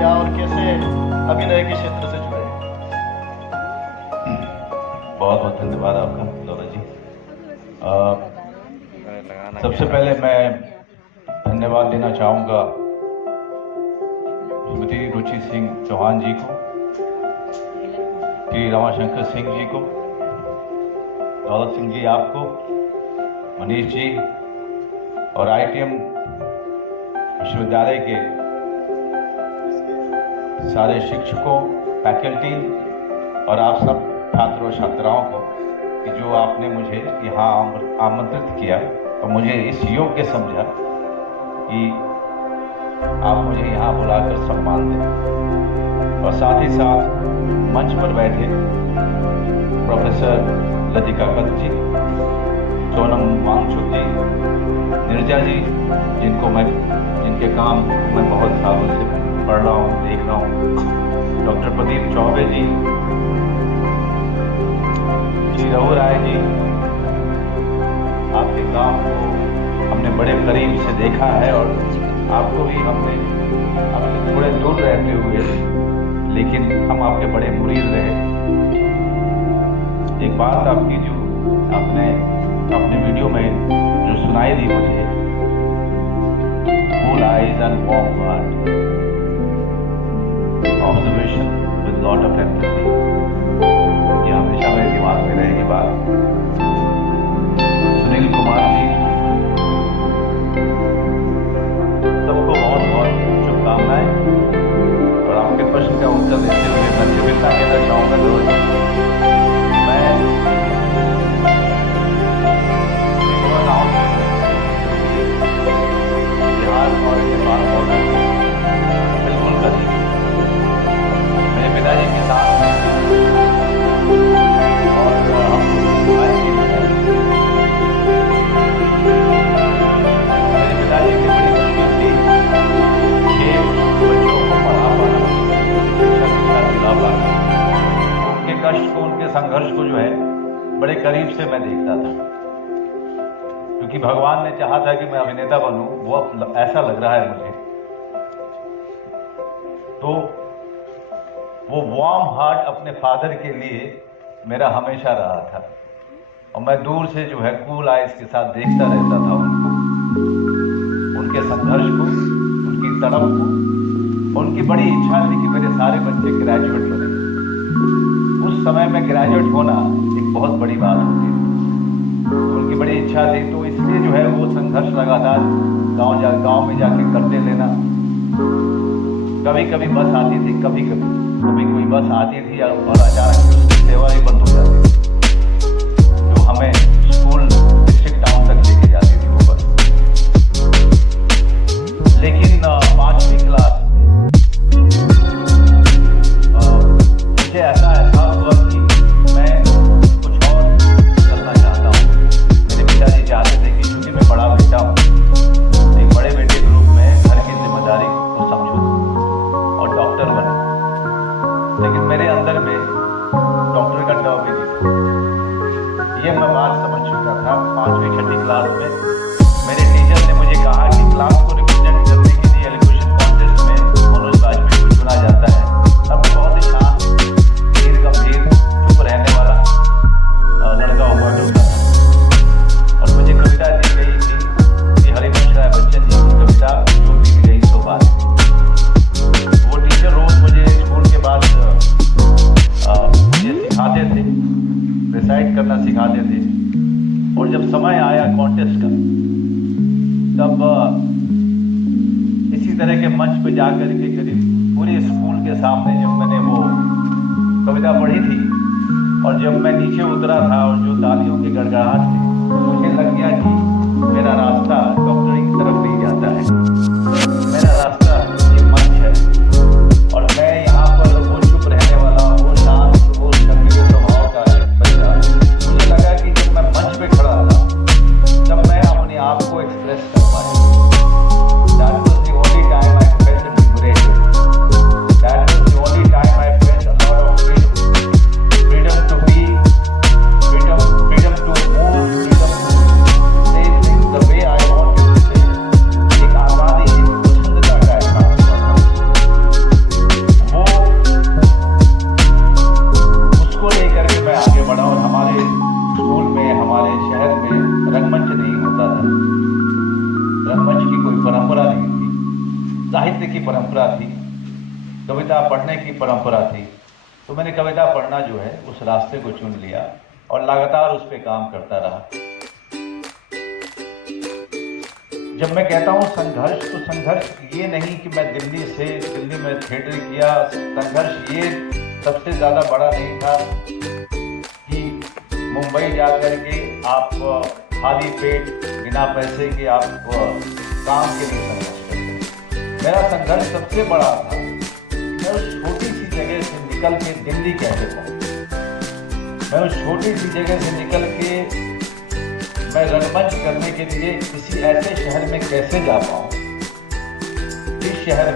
किया और कैसे अभिनय के क्षेत्र से जुड़े? बहुत बहुत धन्यवाद आपका दौलत जी। सबसे पहले मैं धन्यवाद देना चाहूँगा श्रीमती रुचि सिंह चौहान जी को, श्री रमाशंकर सिंह जी को, दौलत सिंह जी आपको, मनीष जी और ITM विश्वविद्यालय के सारे शिक्षकों, फैकल्टी और आप सब छात्रों और छात्राओं को कि जो आपने मुझे यहाँ आमंत्रित किया और मुझे इस योग्य समझा कि आप मुझे यहाँ बुलाकर सम्मान दें। और साथ ही साथ मंच पर बैठे प्रोफेसर लतिका कत जी, सोनम वांगचुक जी, निर्जा जी, जिनके काम मैं बहुत सालों से पढ़ रहा हूँ, देख रहा हूँ, डॉक्टर प्रदीप चौबे जी, श्री रघु राय जी, आपके काम को हमने बड़े करीब से देखा है और आपको भी हमने थोड़े दूर रहते हुए, लेकिन हम आपके बड़े मुरीद रहे। एक बात आपकी जो आपने अपने वीडियो में जो सुनाई दी मुझे, cool eyes and warm heart, observation with lot of empathy, ये हमेशा मेरे दिमाग में रहेगी बात। सुनील कुमार जी, सबको बहुत बहुत शुभकामनाएं। और आपके प्रश्न का उत्तर देते हुए मैं सिर्फ इतना कहना चाहूँगा दोस्तों, मैं गाँव बिहार और नेपाल बॉर्डर बिल्कुल करीब मेरे पिताजी के साथ और हम मेरे पिताजी की बड़ी मुश्किल थी 6 बच्चों को पढ़ा पाना, शिक्षा दिला पाना। उनके कष्ट को, उनके संघर्ष को जो है बड़े करीब से मैं देखता था, क्योंकि भगवान ने चाहा था कि मैं अभिनेता बनूं, वो ऐसा लग रहा है मुझे। तो वो वार्म हार्ट अपने फादर के लिए मेरा हमेशा रहा था और मैं दूर से जो है कूल आइज के साथ देखता रहता था उनको, उनके संघर्ष को, उनकी तड़प को। उनकी बड़ी इच्छा थी कि मेरे सारे बच्चे ग्रेजुएट बने। उस समय में ग्रेजुएट होना एक बहुत बड़ी बात होती थी, उनकी बड़ी इच्छा थी। तो इसलिए जो है वो संघर्ष लगातार गांव में जाके करते लेना। कभी कभी बस आती थी, कभी कोई बस आती थी और अचानक उसकी सेवा ही बंद हो जाती थी, जो हमें स्कूल डिस्ट्रिक्ट टाउन तक लेके जाती थी वो बस। लेकिन 5वीं क्लास में मुझे ऐसा एहसास हुआ कि मैं कुछ और करना चाहता हूँ। मेरे पिताजी चाहते थे कि क्योंकि मैं बड़ा बेटा हूँ, एक बड़े बेटे के रूप में घर की जिम्मेदारी को समझूं और डॉक्टर बनूं। लेकिन मेरे अंदर में डॉक्टर का डर भी नहीं था। ये मैं बात समझ चुका था 5वीं 6ठी क्लास में। मेरे टीचर ने मुझे कहा कि क्लास को रिप्रेजेंट करने के लिए एलोक्यूशन कॉन्टेस्ट में मनोज वाजपेयी को चुना जाता है। अब बहुत ही शांत, धीर गंभीर, चुप रहने वाला लड़का हुआ करता था। और मुझे कविता दी गई थी कि हरिवंश राय बच्चन जी की कविता जो बीत गई सो बात। वो टीचर रोज मुझे स्कूल के बाद मुझे सिखाते थे, रिसाइट करना सिखाते थे। और जब समय आया कॉन्टेस्ट का, तब इसी तरह के मंच पे जाकर के करीब पूरे स्कूल के सामने जब मैंने वो कविता पढ़ी थी और जब मैं नीचे उतरा था और जो तालियों की गड़गड़ाहट थी, मुझे लग गया कि मेरा रास्ता डॉक्टरी की तरफ नहीं जाता है, मेरा रास्ता ये मंच है। और मैं यहाँ पर वो चुप रहने वाला, वो शांत, वो गंभीर स्वभाव का बच्चा, मुझे लगा कि जब मैं मंच पे खड़ा था तब मैं अपने आप को एक्सप्रेस कर पाया। That was the only time I felt liberated. That was the only time I felt a lot of freedom. Freedom to be, freedom to move, freedom to say things the way I wanted to say. एक आज़ादी साहित्य की परंपरा थी, कविता पढ़ने की परंपरा थी, तो मैंने कविता पढ़ना जो है उस रास्ते को चुन लिया और लगातार उस पर काम करता रहा। जब मैं कहता हूँ संघर्ष, तो संघर्ष ये नहीं कि मैं दिल्ली में थिएटर किया। संघर्ष ये सबसे ज़्यादा बड़ा नहीं था कि मुंबई जा कर के आप खाली पेट बिना पैसे के आप काम के लिए संघर्ष करते। मेरा संघर्ष सबसे बड़ा था, मैं उस छोटी सी जगह से निकल के दिल्ली कैसे पहुँचूं। मैं उस छोटी सी जगह से निकल के मैं रंगमंच करने के लिए किसी ऐसे शहर में कैसे जा पाऊँ, जिस शहर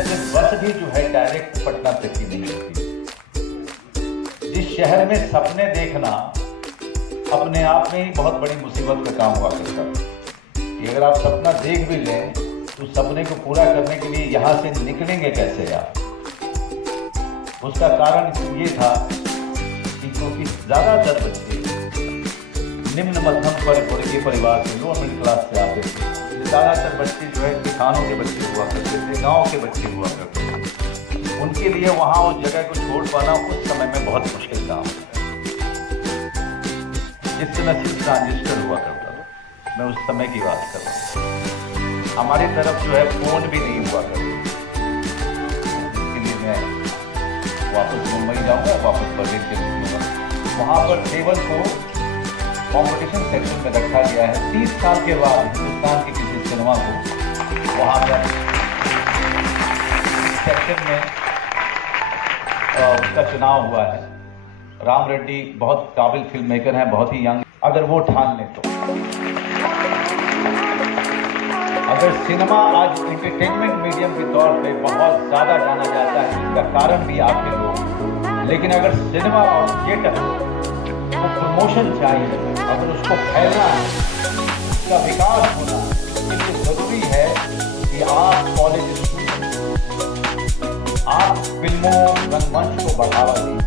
से बस भी जो है डायरेक्ट पटना तक की नहीं होती, जिस शहर में सपने देखना अपने आप में ही बहुत बड़ी मुसीबत का काम हुआ करता है कि अगर आप सपना देख भी लें तो सपने को पूरा करने के लिए यहाँ से निकलेंगे कैसे आप। उसका कारण ये था कि क्योंकि ज़्यादातर बच्चे निम्न मध्यम वर्गीय परिवार से, लोअर मिडिल क्लास से आते थे। ज़्यादातर बच्चे जो है किसानों के बच्चे हुआ करते थे, गांव के बच्चे हुआ करते थे। उनके लिए वहाँ उस जगह को छोड़ पाना उस समय में बहुत मुश्किल काम था। जिस समय सिर्फ ट्रांजिस्टर हुआ करता था, मैं उस समय की बात कर रहा हूँ। हमारी तरफ जो है फोन भी नहीं हुआ करते, इसके लिए मैं वापस मुंबई जाऊँगा, वापस बर्लिन के लिए। वहाँ पर टेबल को कंपटीशन सेक्शन में रखा गया है। 30 साल के बाद हिंदुस्तान के किसी सिनेमा को वहाँ पर सेक्शन में उसका चुनाव हुआ है। राम रेड्डी बहुत काबिल फिल्म मेकर हैं, बहुत ही यंग। अगर वो ठान लें तो अगर सिनेमा आज एंटरटेनमेंट मीडियम के तौर पे बहुत ज़्यादा जाना जाता है, इसका कारण भी आप ही लोग। लेकिन अगर सिनेमा और थिएटर को प्रमोशन चाहिए, अगर उसको फैलना है, उसका विकास होना, इसलिए ज़रूरी है कि आप कॉलेज स्टूडेंट, आप फिल्मों रंगमंच को बढ़ावा दें।